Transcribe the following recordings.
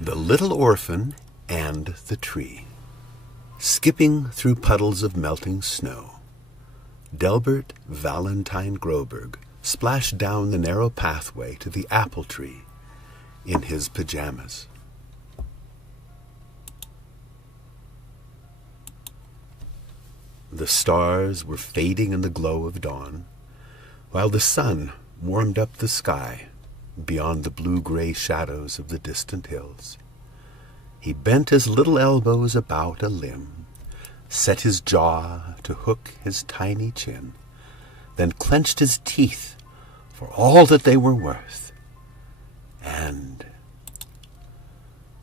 The Little Orphan and the Tree. Skipping through puddles of melting snow, Delbert Valentine Groberg splashed down the narrow pathway to the apple tree in his pajamas. The stars were fading in the glow of dawn, while the sun warmed up the sky beyond the blue-gray shadows of the distant hills. He bent his little elbows about a limb, set his jaw to hook his tiny chin, then clenched his teeth for all that they were worth, and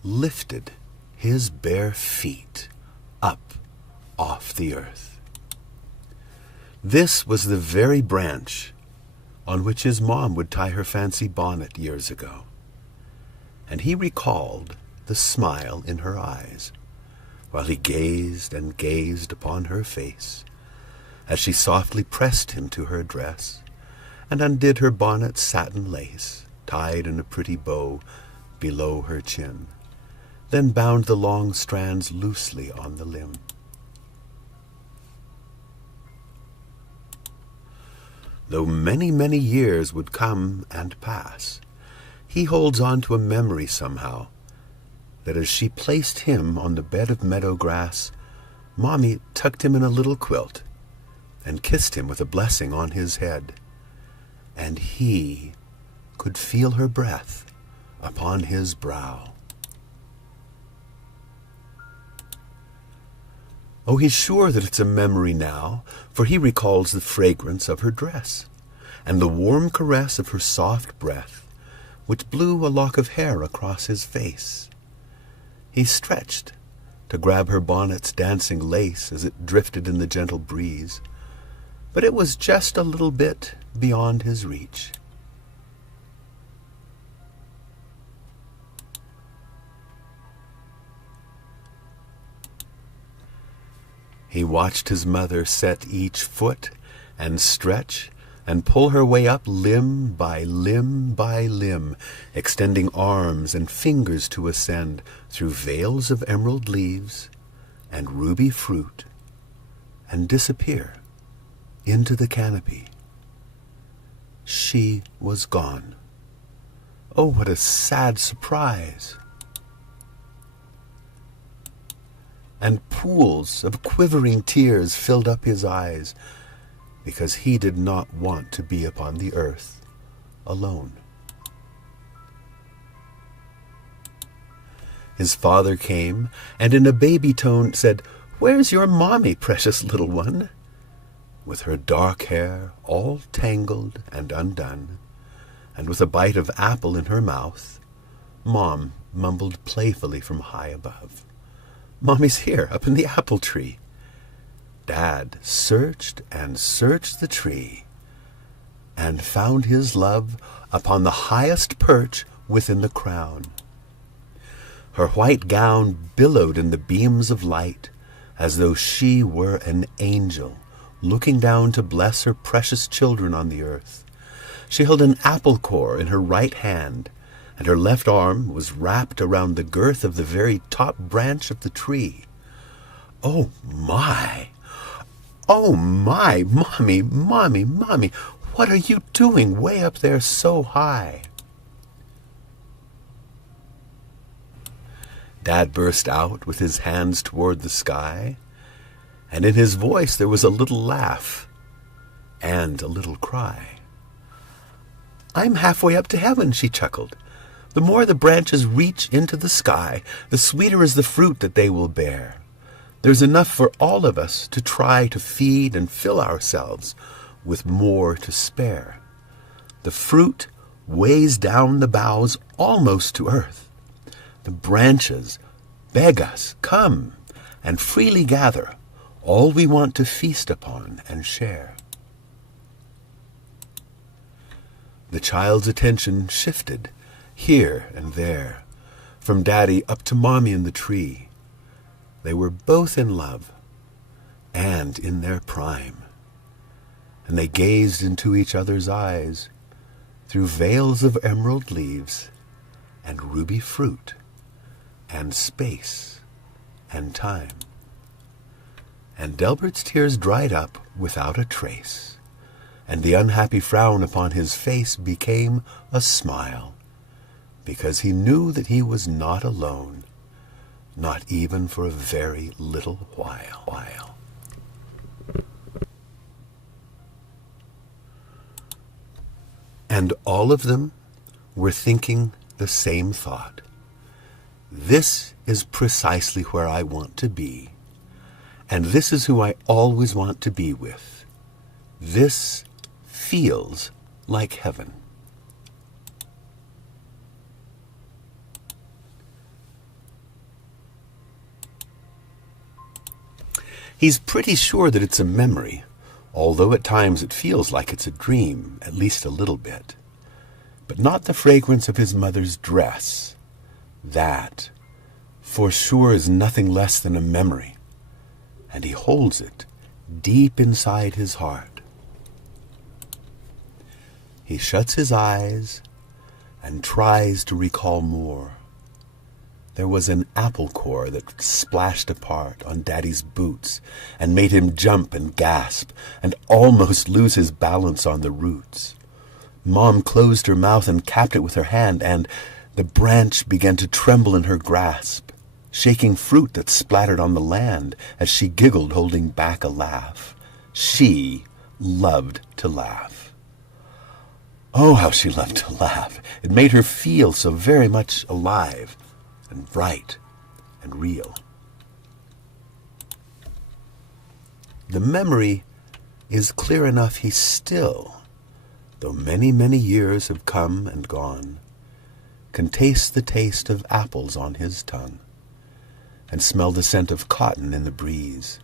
lifted his bare feet up off the earth. This was the very branch on which his mom would tie her fancy bonnet years ago, and he recalled the smile in her eyes while he gazed and gazed upon her face as she softly pressed him to her dress and undid her bonnet's satin lace, tied in a pretty bow below her chin, then bound the long strands loosely on the limb. Though many, many years would come and pass, he holds on to a memory somehow that as she placed him on the bed of meadow grass, Mommy tucked him in a little quilt and kissed him with a blessing on his head, and he could feel her breath upon his brow. Oh, he's sure that it's a memory now, for he recalls the fragrance of her dress and the warm caress of her soft breath, which blew a lock of hair across his face. He stretched to grab her bonnet's dancing lace as it drifted in the gentle breeze, but it was just a little bit beyond his reach. He watched his mother set each foot and stretch and pull her way up limb by limb by limb, extending arms and fingers to ascend through veils of emerald leaves and ruby fruit and disappear into the canopy. She was gone. Oh, what a sad surprise! And pools of quivering tears filled up his eyes, because he did not want to be upon the earth alone. His father came, and in a baby tone said, "Where's your mommy, precious little one?" With her dark hair all tangled and undone, and with a bite of apple in her mouth, Mom mumbled playfully from high above, "Mommy's here, up in the apple tree." Dad searched and searched the tree and found his love upon the highest perch within the crown. Her white gown billowed in the beams of light as though she were an angel looking down to bless her precious children on the earth. She held an apple core in her right hand, and her left arm was wrapped around the girth of the very top branch of the tree. Oh, my! Oh, my! Mommy, Mommy, Mommy! What are you doing way up there so high? Dad burst out with his hands toward the sky, and in his voice there was a little laugh and a little cry. "I'm halfway up to heaven," she chuckled. "The more the branches reach into the sky, the sweeter is the fruit that they will bear. There's enough for all of us to try to feed and fill ourselves with more to spare. The fruit weighs down the boughs almost to earth. The branches beg us, come and freely gather all we want to feast upon and share." The child's attention shifted here and there, from Daddy up to Mommy in the tree. They were both in love and in their prime, and they gazed into each other's eyes through veils of emerald leaves and ruby fruit and space and time. And Delbert's tears dried up without a trace, and the unhappy frown upon his face became a smile, because he knew that he was not alone, not even for a very little while. And all of them were thinking the same thought. This is precisely where I want to be, and this is who I always want to be with. This feels like heaven. He's pretty sure that it's a memory, although at times it feels like it's a dream, at least a little bit. But not the fragrance of his mother's dress. That, for sure, is nothing less than a memory, and he holds it deep inside his heart. He shuts his eyes and tries to recall more. There was an apple core that splashed apart on Daddy's boots and made him jump and gasp and almost lose his balance on the roots. Mom closed her mouth and capped it with her hand, and the branch began to tremble in her grasp, shaking fruit that splattered on the land as she giggled, holding back a laugh. She loved to laugh. Oh, how she loved to laugh. It made her feel so very much alive and bright and real. The memory is clear enough he still, though many, many years have come and gone, can taste the taste of apples on his tongue, and smell the scent of cotton in the breeze,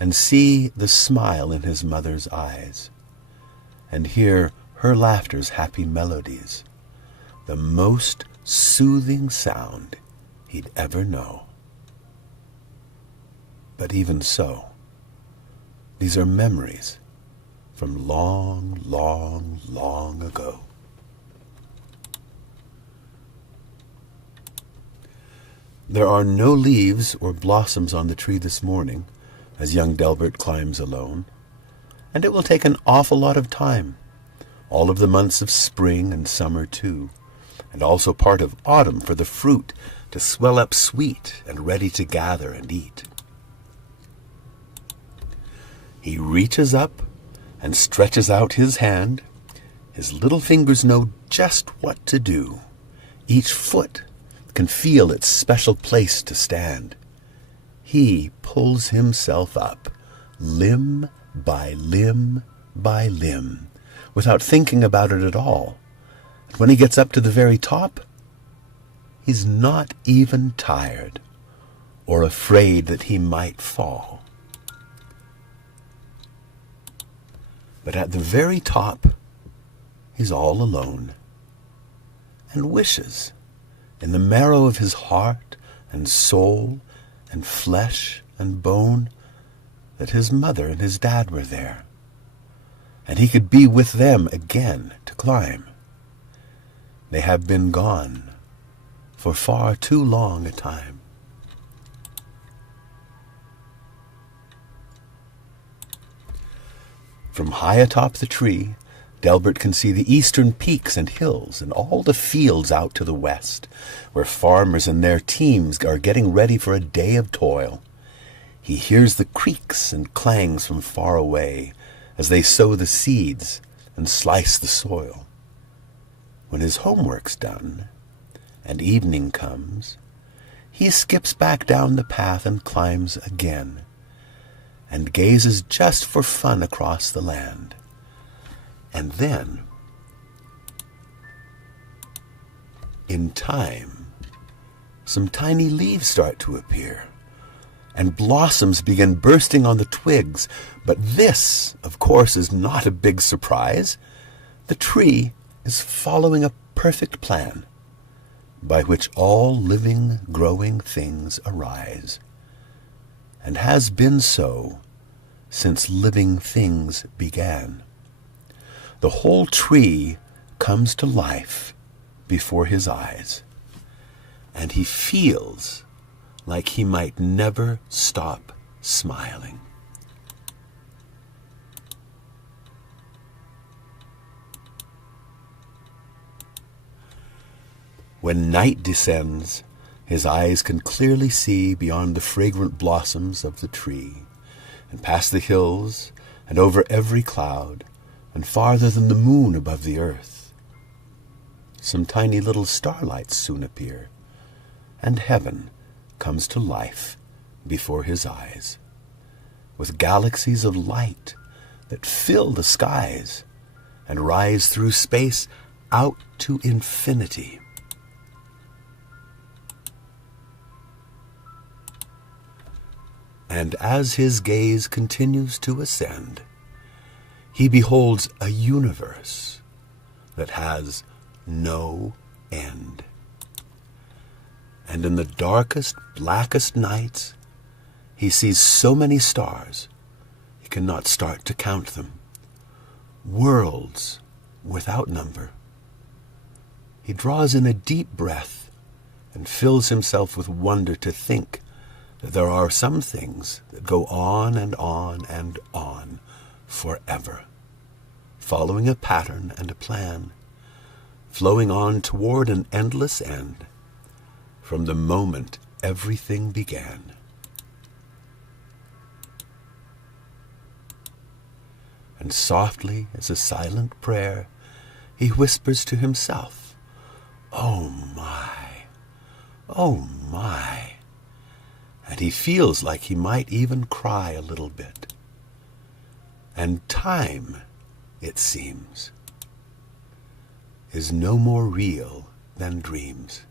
and see the smile in his mother's eyes, and hear her laughter's happy melodies, the most soothing sound he'd ever know. But even so, these are memories from long, long, long ago. There are no leaves or blossoms on the tree this morning as young Delbert climbs alone, and it will take an awful lot of time, all of the months of spring and summer too, and also part of autumn for the fruit to swell up sweet and ready to gather and eat. He reaches up and stretches out his hand. His little fingers know just what to do. Each foot can feel its special place to stand. He pulls himself up, limb by limb by limb, without thinking about it at all. When he gets up to the very top, he's not even tired or afraid that he might fall. But at the very top, he's all alone and wishes in the marrow of his heart and soul and flesh and bone that his mother and his dad were there, and he could be with them again to climb. They have been gone for far too long a time. From high atop the tree, Delbert can see the eastern peaks and hills and all the fields out to the west, where farmers and their teams are getting ready for a day of toil. He hears the creaks and clangs from far away as they sow the seeds and slice the soil. When his homework's done and evening comes, he skips back down the path and climbs again, and gazes just for fun across the land. And then, in time, some tiny leaves start to appear, and blossoms begin bursting on the twigs. But this, of course, is not a big surprise. The tree is following a perfect plan by which all living, growing things arise, and has been so since living things began. The whole tree comes to life before his eyes, and he feels like he might never stop smiling. When night descends, his eyes can clearly see beyond the fragrant blossoms of the tree, and past the hills, and over every cloud, and farther than the moon above the earth. Some tiny little starlights soon appear, and heaven comes to life before his eyes, with galaxies of light that fill the skies and rise through space out to infinity. And as his gaze continues to ascend, he beholds a universe that has no end. And in the darkest, blackest nights, he sees so many stars, he cannot start to count them. Worlds without number. He draws in a deep breath and fills himself with wonder to think that there are some things that go on and on and on forever, following a pattern and a plan, flowing on toward an endless end from the moment everything began. And softly, as a silent prayer, he whispers to himself, "Oh my, oh my." And he feels like he might even cry a little bit. And time, it seems, is no more real than dreams.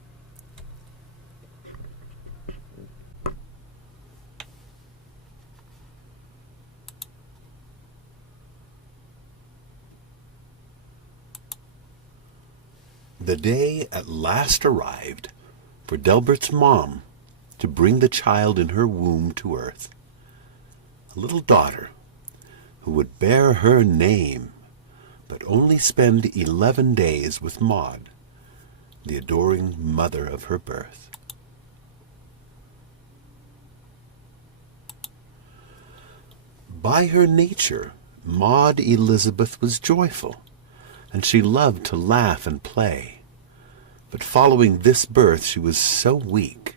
The day at last arrived for Delbert's mom to bring the child in her womb to earth, a little daughter who would bear her name, but only spend 11 days with Maud, the adoring mother of her birth. By her nature, Maud Elizabeth was joyful, and she loved to laugh and play. But following this birth, she was so weak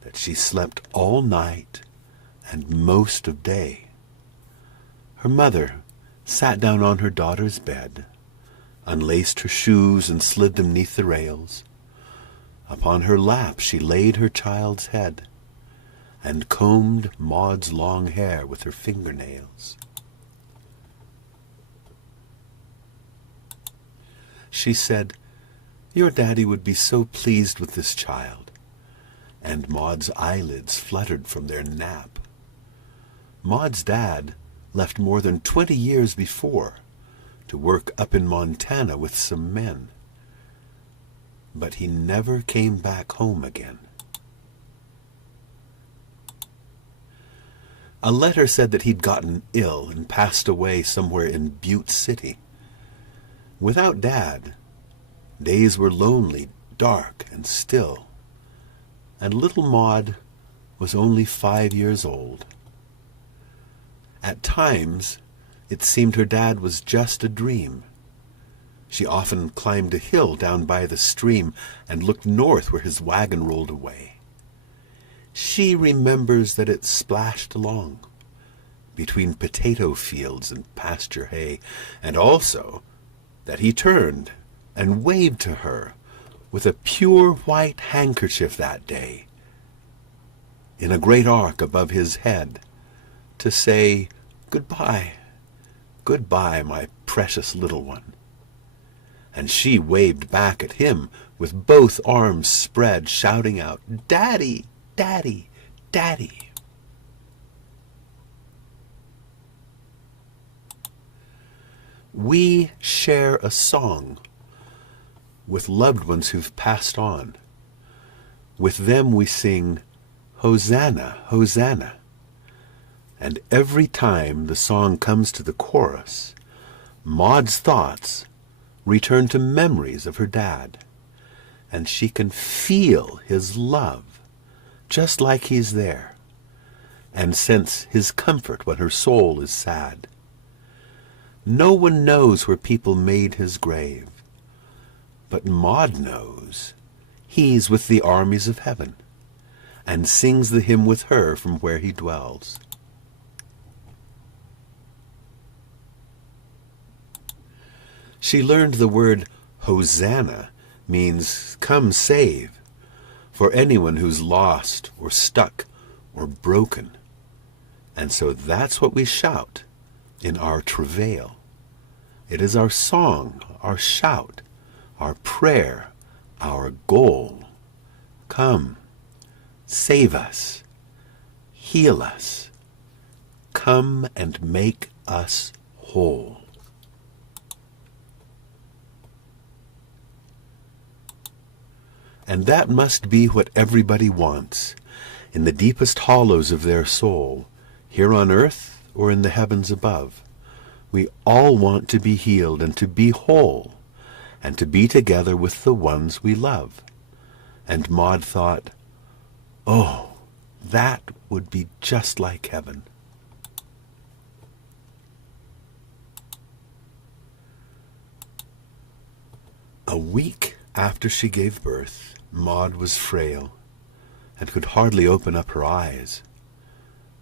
that she slept all night and most of day. Her mother sat down on her daughter's bed, unlaced her shoes and slid them neath the rails. Upon her lap she laid her child's head, and combed Maud's long hair with her fingernails. She said, "Your daddy would be so pleased with this child," and Maud's eyelids fluttered from their nap. Maud's dad left more than 20 years before to work up in Montana with some men, but he never came back home again. A letter said that he'd gotten ill and passed away somewhere in Butte City. Without Dad, days were lonely, dark, and still, and little Maud was only 5 years old. At times, it seemed her dad was just a dream. She often climbed a hill down by the stream and looked north where his wagon rolled away. She remembers that it splashed along between potato fields and pasture hay, and also that he turned and waved to her with a pure white handkerchief that day, in a great arc above his head, to say, "Goodbye, goodbye, my precious little one." And she waved back at him with both arms spread, shouting out, "Daddy, Daddy, Daddy." We share a song with loved ones who've passed on. With them we sing, "Hosanna, Hosanna." And every time the song comes to the chorus, Maud's thoughts return to memories of her dad, and she can feel his love, just like he's there, and sense his comfort when her soul is sad. No one knows where people made his grave, but Maud knows he's with the armies of heaven, and sings the hymn with her from where he dwells. She learned the word Hosanna means come save, for anyone who's lost or stuck or broken. And so that's what we shout in our travail. It is our song, our shout, our prayer, our goal. Come, save us, heal us, come and make us whole. And that must be what everybody wants, in the deepest hollows of their soul, here on earth or in the heavens above. We all want to be healed and to be whole, and to be together with the ones we love. And Maud thought, oh, that would be just like heaven. A week after she gave birth, Maud was frail and could hardly open up her eyes.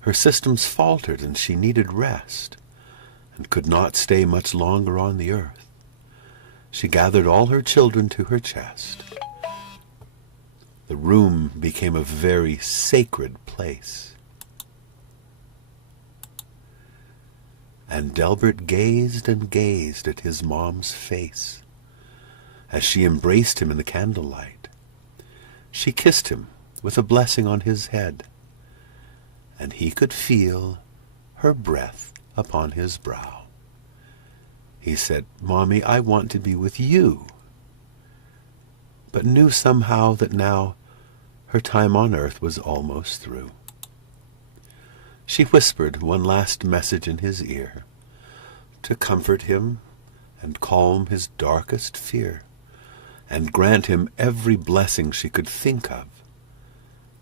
Her systems faltered and she needed rest and could not stay much longer on the earth. She gathered all her children to her chest. The room became a very sacred place. And Delbert gazed and gazed at his mom's face as she embraced him in the candlelight. She kissed him with a blessing on his head, and he could feel her breath upon his brow. He said, "Mommy, I want to be with you," but knew somehow that now her time on earth was almost through. She whispered one last message in his ear to comfort him and calm his darkest fear, and grant him every blessing she could think of,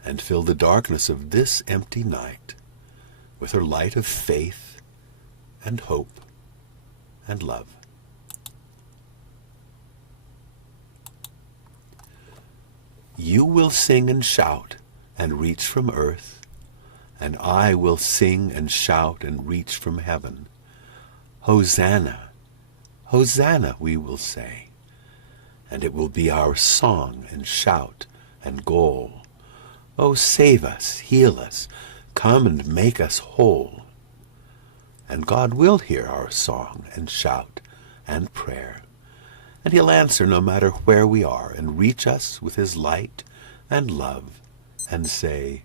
and fill the darkness of this empty night with her light of faith and hope and love. You will sing and shout and reach from earth, and I will sing and shout and reach from heaven. Hosanna, Hosanna, we will say, and it will be our song and shout and goal. Oh, save us, heal us, come and make us whole. And God will hear our song and shout and prayer, and he'll answer no matter where we are, and reach us with his light and love, and say,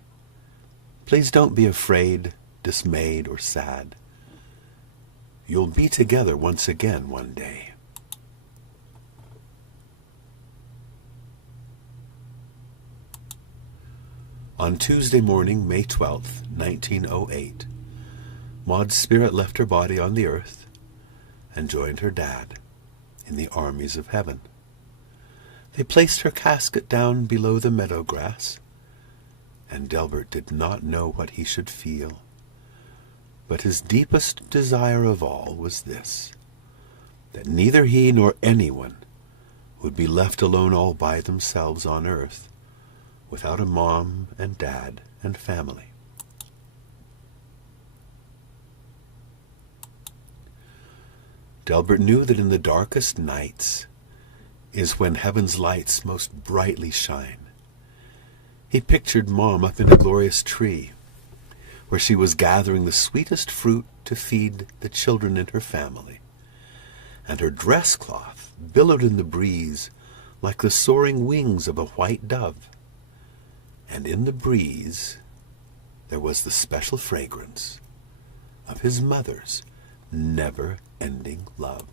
please don't be afraid, dismayed, or sad. You'll be together once again one day. On Tuesday morning, May 12th, 1908, Maud's spirit left her body on the earth and joined her dad in the armies of heaven. They placed her casket down below the meadow grass, and Delbert did not know what he should feel. But his deepest desire of all was this, that neither he nor anyone would be left alone all by themselves on earth, without a mom and dad and family. Delbert knew that in the darkest nights is when heaven's lights most brightly shine. He pictured Mom up in a glorious tree, where she was gathering the sweetest fruit to feed the children in her family, and her dress cloth billowed in the breeze like the soaring wings of a white dove. And in the breeze there was the special fragrance of his mother's never-ending love.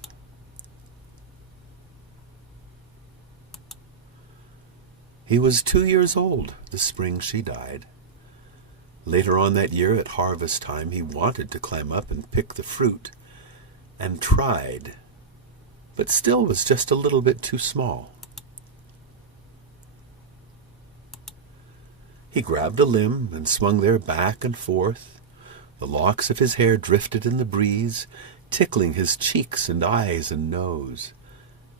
He was 2 years old the spring she died. Later on that year at harvest time, he wanted to climb up and pick the fruit, and tried, but still was just a little bit too small. He grabbed a limb and swung there back and forth. The locks of his hair drifted in the breeze, tickling his cheeks and eyes and nose.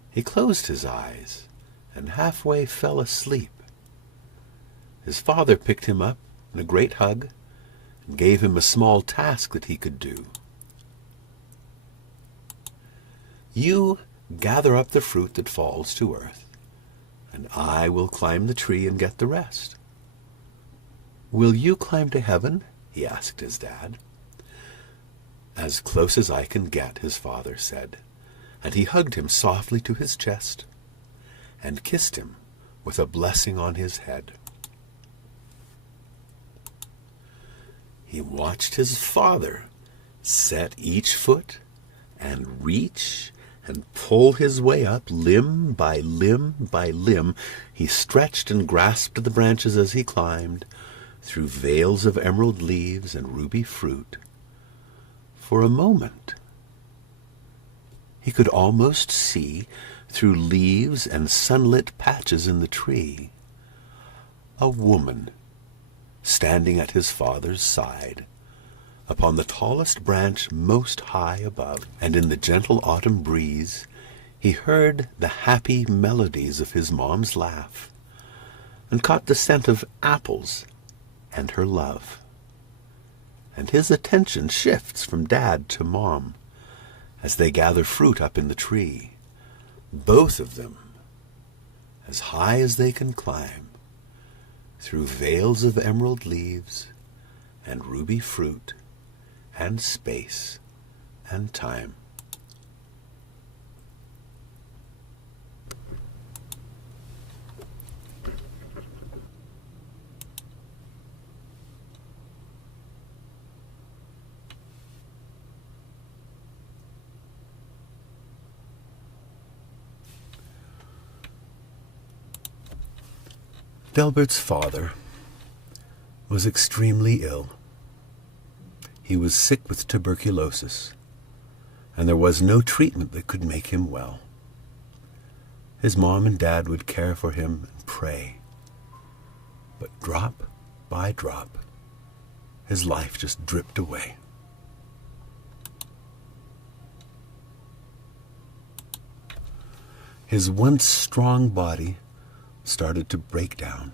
He closed his eyes and halfway fell asleep. His father picked him up in a great hug and gave him a small task that he could do. You gather up the fruit that falls to earth, and I will climb the tree and get the rest. Will you climb to heaven? He asked his dad. As close as I can get, his father said, and he hugged him softly to his chest and kissed him with a blessing on his head. He watched his father set each foot and reach and pull his way up limb by limb by limb. He stretched and grasped the branches as he climbed, through veils of emerald leaves and ruby fruit. For a moment, he could almost see, through leaves and sunlit patches in the tree, a woman standing at his father's side, upon the tallest branch most high above, and in the gentle autumn breeze he heard the happy melodies of his mom's laugh, and caught the scent of apples and her love. And his attention shifts from Dad to Mom as they gather fruit up in the tree, both of them as high as they can climb, through veils of emerald leaves and ruby fruit and space and time. Delbert's father was extremely ill. He was sick with tuberculosis, and there was no treatment that could make him well. His mom and dad would care for him and pray, but drop by drop, his life just dripped away. His once strong body started to break down.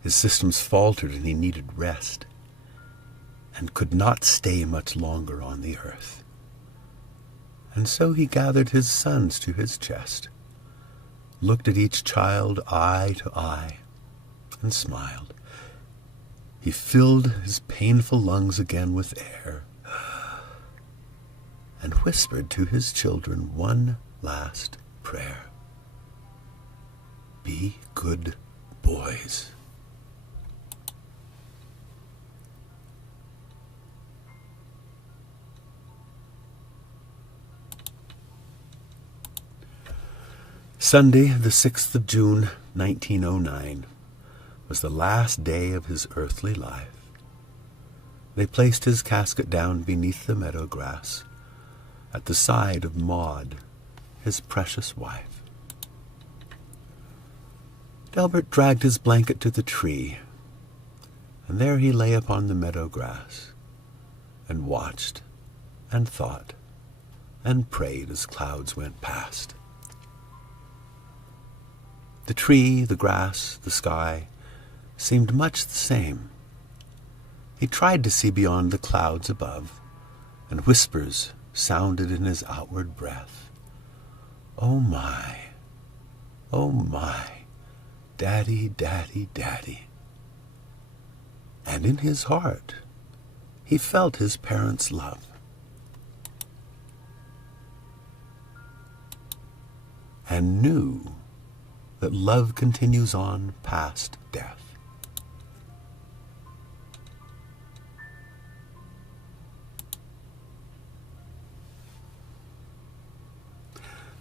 His systems faltered and he needed rest, and could not stay much longer on the earth. And so he gathered his sons to his chest, looked at each child eye to eye, and smiled. He filled his painful lungs again with air, and whispered to his children one last prayer. Be good boys. Sunday, the 6th of June, 1909, was the last day of his earthly life. They placed his casket down beneath the meadow grass, at the side of Maud, his precious wife. Delbert dragged his blanket to the tree, and there he lay upon the meadow grass, and watched, and thought, and prayed as clouds went past. The tree, the grass, the sky seemed much the same. He tried to see beyond the clouds above, and whispers sounded in his outward breath. Oh my, Daddy, Daddy, Daddy. And in his heart, he felt his parents' love. And knew that love continues on past death.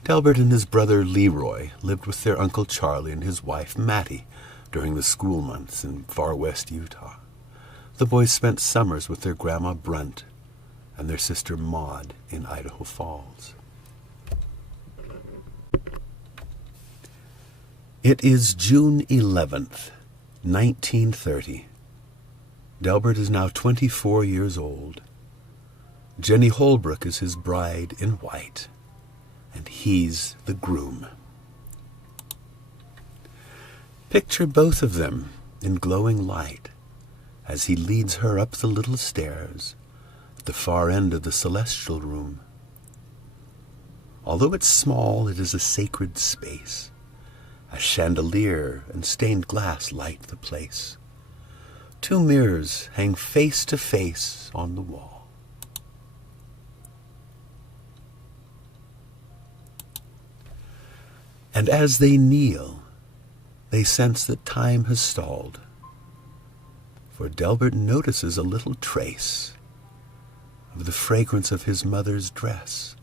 Delbert and his brother Leroy lived with their Uncle Charlie and his wife Mattie during the school months in far west Utah. The boys spent summers with their grandma Brunt and their sister Maud in Idaho Falls. It is June 11th, 1930. Delbert is now 24 years old. Jenny Holbrook is his bride in white, and he's the groom. Picture both of them in glowing light as he leads her up the little stairs at the far end of the celestial room. Although it's small, it is a sacred space. A chandelier and stained glass light the place. 2 mirrors hang face to face on the wall. And as they kneel, they sense that time has stalled, for Delbert notices a little trace of the fragrance of his mother's dress.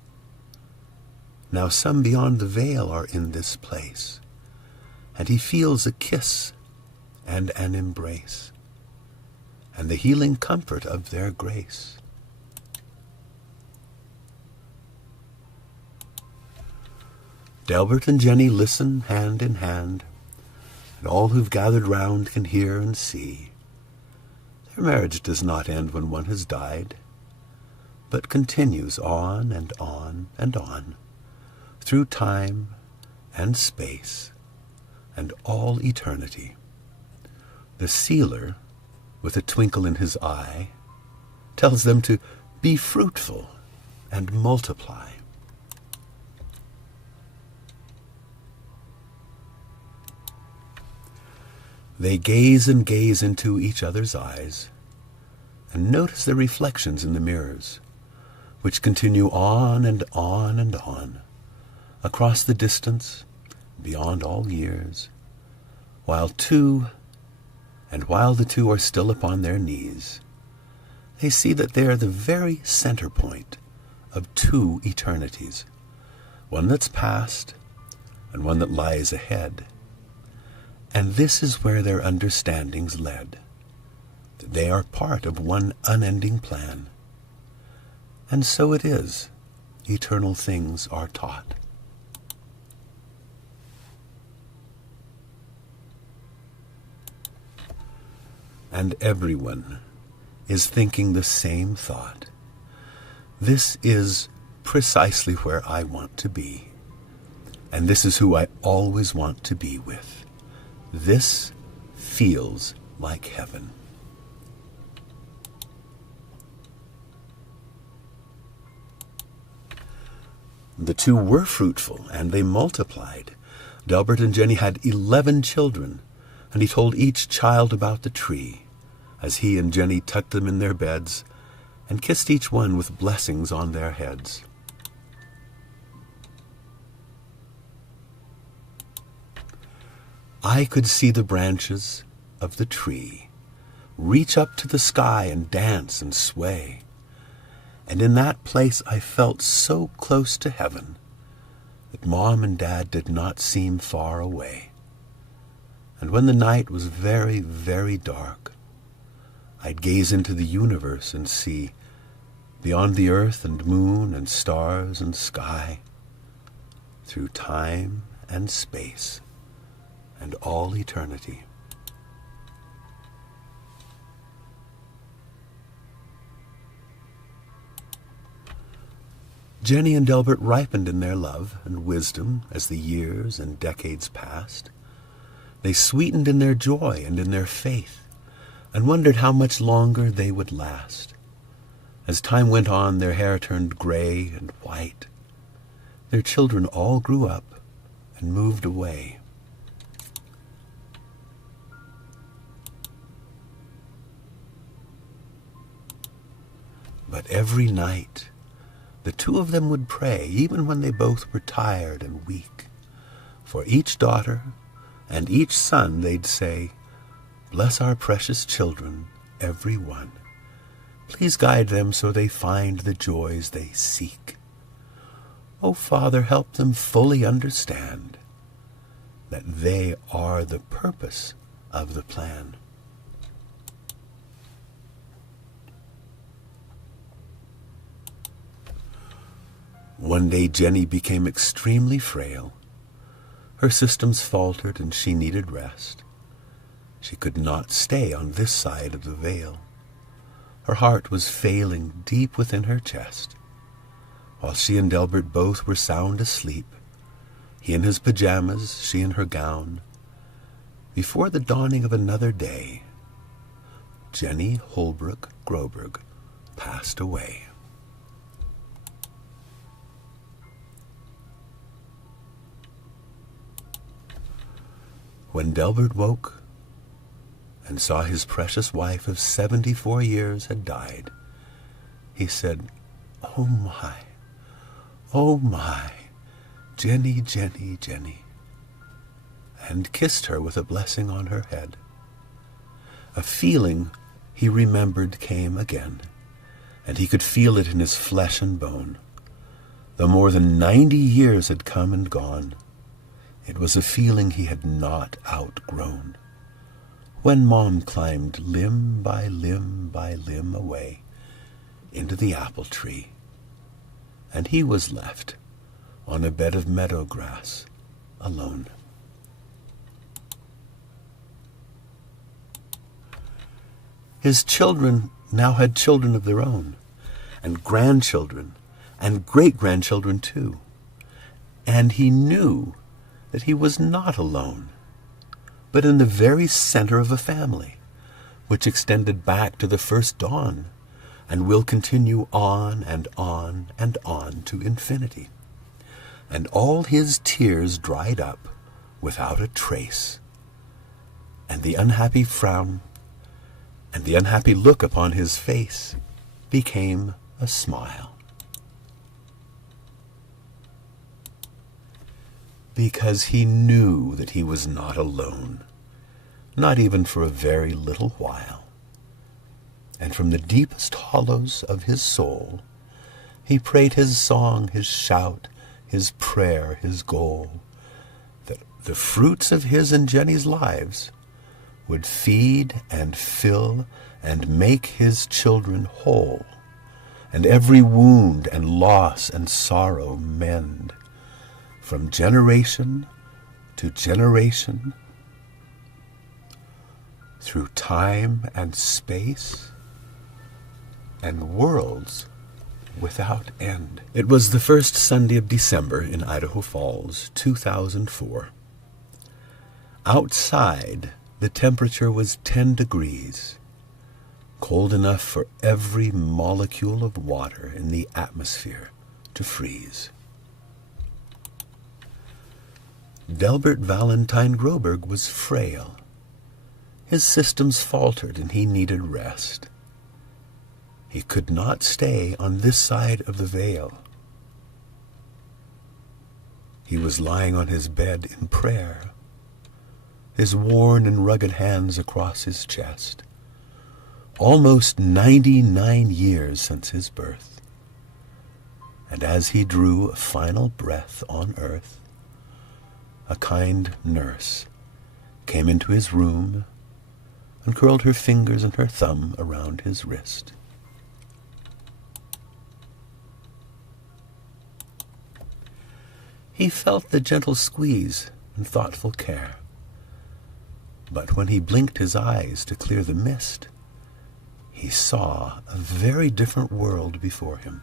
Now some beyond the veil are in this place, and he feels a kiss and an embrace, and the healing comfort of their grace. Delbert and Jenny listen hand in hand, and all who've gathered round can hear and see. Their marriage does not end when one has died, but continues on and on and on, through time and space and all eternity. The sealer, with a twinkle in his eye, tells them to be fruitful and multiply. They gaze and gaze into each other's eyes and notice their reflections in the mirrors, which continue on and on and on, across the distance, beyond all years, while the two are still upon their knees, they see that they are the very center point of 2 eternities, one that's past and one that lies ahead. And this is where their understandings led, that they are part of one unending plan. And so it is, eternal things are taught. And everyone is thinking the same thought. This is precisely where I want to be, and this is who I always want to be with. This feels like heaven. The 2 were fruitful, and they multiplied. Delbert and Jenny had 11 children, and he told each child about the tree, as he and Jenny tucked them in their beds and kissed each one with blessings on their heads. I could see the branches of the tree reach up to the sky and dance and sway, and in that place I felt so close to heaven that Mom and Dad did not seem far away. And when the night was very, very dark, I'd gaze into the universe and see, beyond the earth and moon and stars and sky, through time and space and all eternity. Jenny and Delbert ripened in their love and wisdom as the years and decades passed. They sweetened in their joy and in their faith, and wondered how much longer they would last. As time went on, their hair turned gray and white. Their children all grew up and moved away. But every night, the 2 of them would pray, even when they both were tired and weak. For each daughter and each son, they'd say, "Bless our precious children, every one. Please guide them so they find the joys they seek. Oh, Father, help them fully understand that they are the purpose of the plan." One day Jenny became extremely frail. Her systems faltered and she needed rest. She could not stay on this side of the veil. Her heart was failing deep within her chest. While she and Delbert both were sound asleep, he in his pajamas, she in her gown, before the dawning of another day, Jenny Holbrook Groberg passed away. When Delbert woke and saw his precious wife of 74 years had died, he said, "Oh my, Jenny, Jenny, Jenny," and kissed her with a blessing on her head. A feeling he remembered came again, and he could feel it in his flesh and bone. Though more than 90 years had come and gone, it was a feeling he had not outgrown. When Mom climbed limb by limb by limb away into the apple tree, and he was left on a bed of meadow grass alone. His children now had children of their own, and grandchildren, and great-grandchildren too. And he knew that he was not alone, but in the very center of a family, which extended back to the first dawn, and will continue on and on and on to infinity. And all his tears dried up without a trace, and the unhappy frown and the unhappy look upon his face became a smile. Because he knew that he was not alone, not even for a very little while. And from the deepest hollows of his soul, he prayed his song, his shout, his prayer, his goal, that the fruits of his and Jenny's lives would feed and fill and make his children whole, and every wound and loss and sorrow mend, from generation to generation, through time and space and worlds without end. It was the first Sunday of December in Idaho Falls, 2004. Outside, the temperature was 10 degrees, cold enough for every molecule of water in the atmosphere to freeze. Delbert Valentine Groberg was frail. His systems faltered and he needed rest. He could not stay on this side of the veil. He was lying on his bed in prayer, his worn and rugged hands across his chest, almost 99 years since his birth. And as he drew a final breath on earth, a kind nurse came into his room and curled her fingers and her thumb around his wrist. He felt the gentle squeeze and thoughtful care. But when he blinked his eyes to clear the mist, he saw a very different world before him.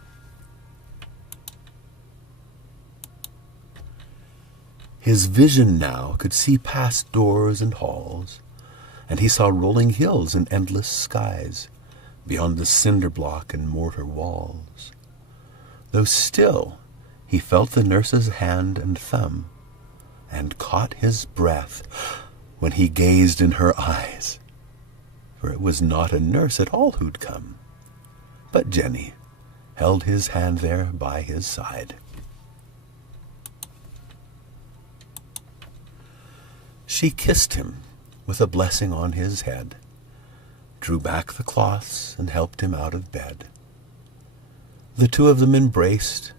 His vision now could see past doors and halls, and he saw rolling hills and endless skies beyond the cinder block and mortar walls. Though still, he felt the nurse's hand and thumb, and caught his breath when he gazed in her eyes. For it was not a nurse at all who'd come, but Jenny held his hand there by his side. She kissed him with a blessing on his head, drew back the cloths and helped him out of bed. The two of them embraced,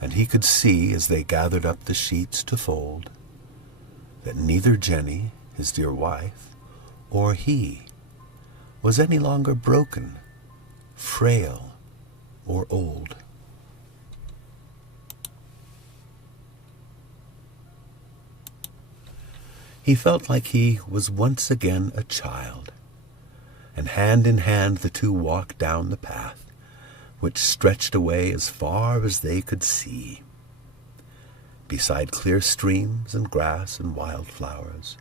and he could see as they gathered up the sheets to fold that neither Jenny, his dear wife, or he was any longer broken, frail, or old. He felt like he was once again a child, and hand in hand the two walked down the path, which stretched away as far as they could see. Beside clear streams and grass and wildflowers,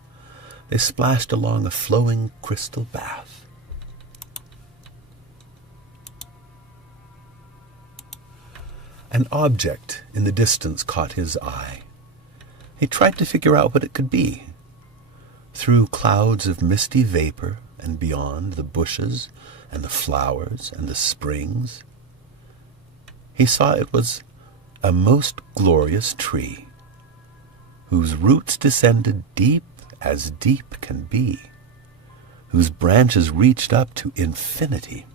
they splashed along a flowing crystal bath. An object in the distance caught his eye. He tried to figure out what it could be. Through clouds of misty vapor and beyond the bushes and the flowers and the springs, he saw it was a most glorious tree, whose roots descended deep as deep can be, whose branches reached up to infinity.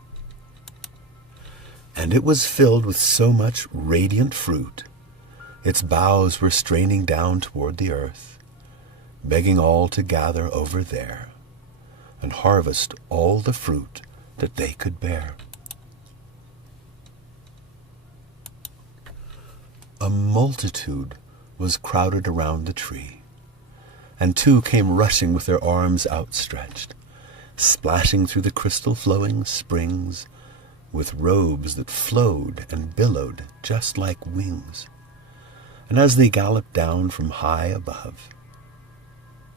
And it was filled with so much radiant fruit, its boughs were straining down toward the earth, begging all to gather over there and harvest all the fruit that they could bear. A multitude was crowded around the tree, and two came rushing with their arms outstretched, splashing through the crystal-flowing springs with robes that flowed and billowed just like wings. And as they galloped down from high above,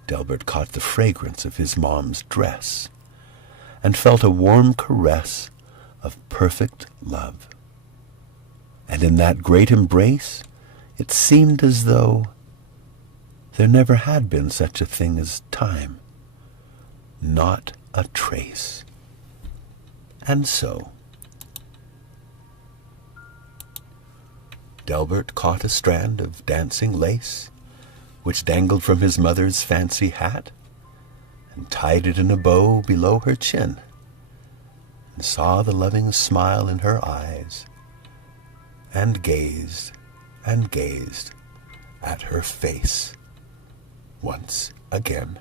Delbert caught the fragrance of his mom's dress and felt a warm caress of perfect love. And in that great embrace, it seemed as though there never had been such a thing as time, not a trace. And so, Delbert caught a strand of dancing lace, which dangled from his mother's fancy hat, and tied it in a bow below her chin, and saw the loving smile in her eyes, and gazed at her face once again.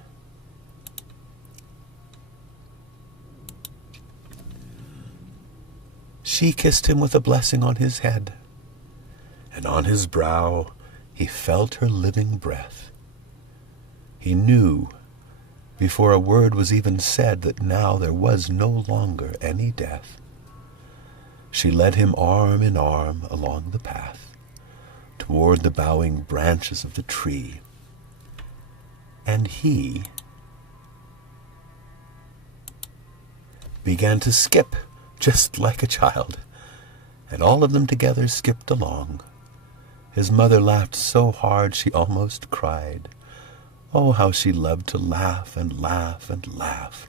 She kissed him with a blessing on his head, and on his brow he felt her living breath. He knew, before a word was even said, that now there was no longer any death. She led him arm in arm along the path, toward the bowing branches of the tree, and he began to skip just like a child, and all of them together skipped along. His mother laughed so hard she almost cried. Oh, how she loved to laugh and laugh and laugh,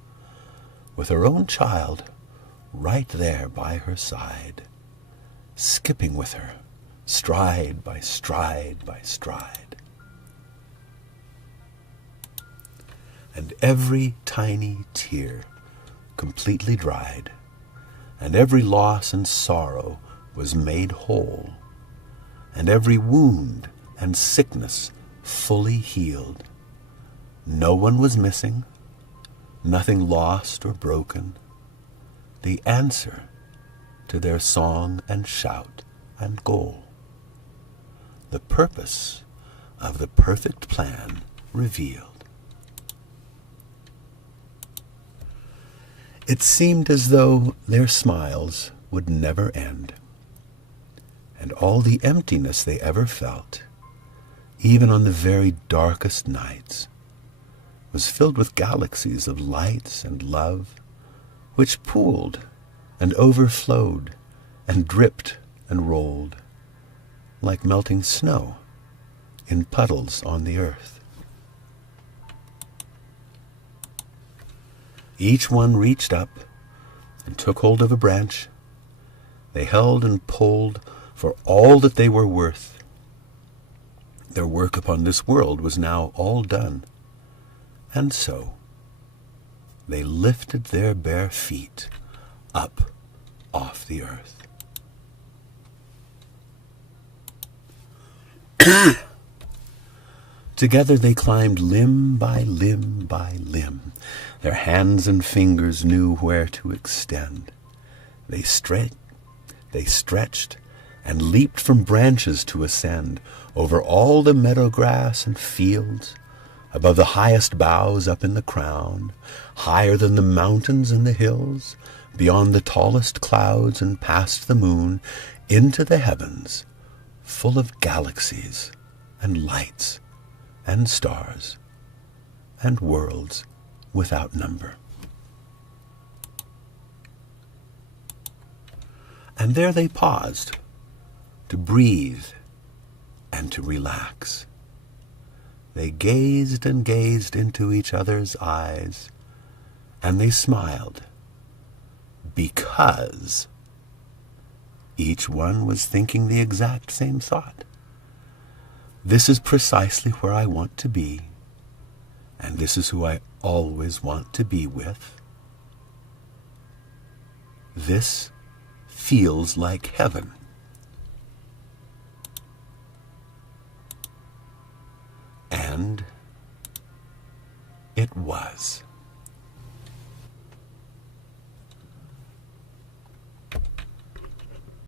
with her own child right there by her side, skipping with her, stride by stride by stride. And every tiny tear completely dried, and every loss and sorrow was made whole, and every wound and sickness fully healed. No one was missing, nothing lost or broken. The answer to their song and shout and goal. The purpose of the perfect plan revealed. It seemed as though their smiles would never end, and all the emptiness they ever felt, even on the very darkest nights, was filled with galaxies of lights and love, which pooled and overflowed and dripped and rolled like melting snow in puddles on the earth. Each one reached up and took hold of a branch. They held and pulled for all that they were worth. Their work upon this world was now all done, and so they lifted their bare feet up off the earth. Together they climbed limb by limb by limb. Their hands and fingers knew where to extend. They stretched and leaped from branches to ascend over all the meadow grass and fields, above the highest boughs up in the crown, higher than the mountains and the hills, beyond the tallest clouds and past the moon, into the heavens, full of galaxies and lights and stars and worlds without number. And there they paused to breathe and to relax. They gazed and gazed into each other's eyes, and they smiled, because each one was thinking the exact same thought. This is precisely where I want to be, and this is who I always want to be with. This feels like heaven. And it was.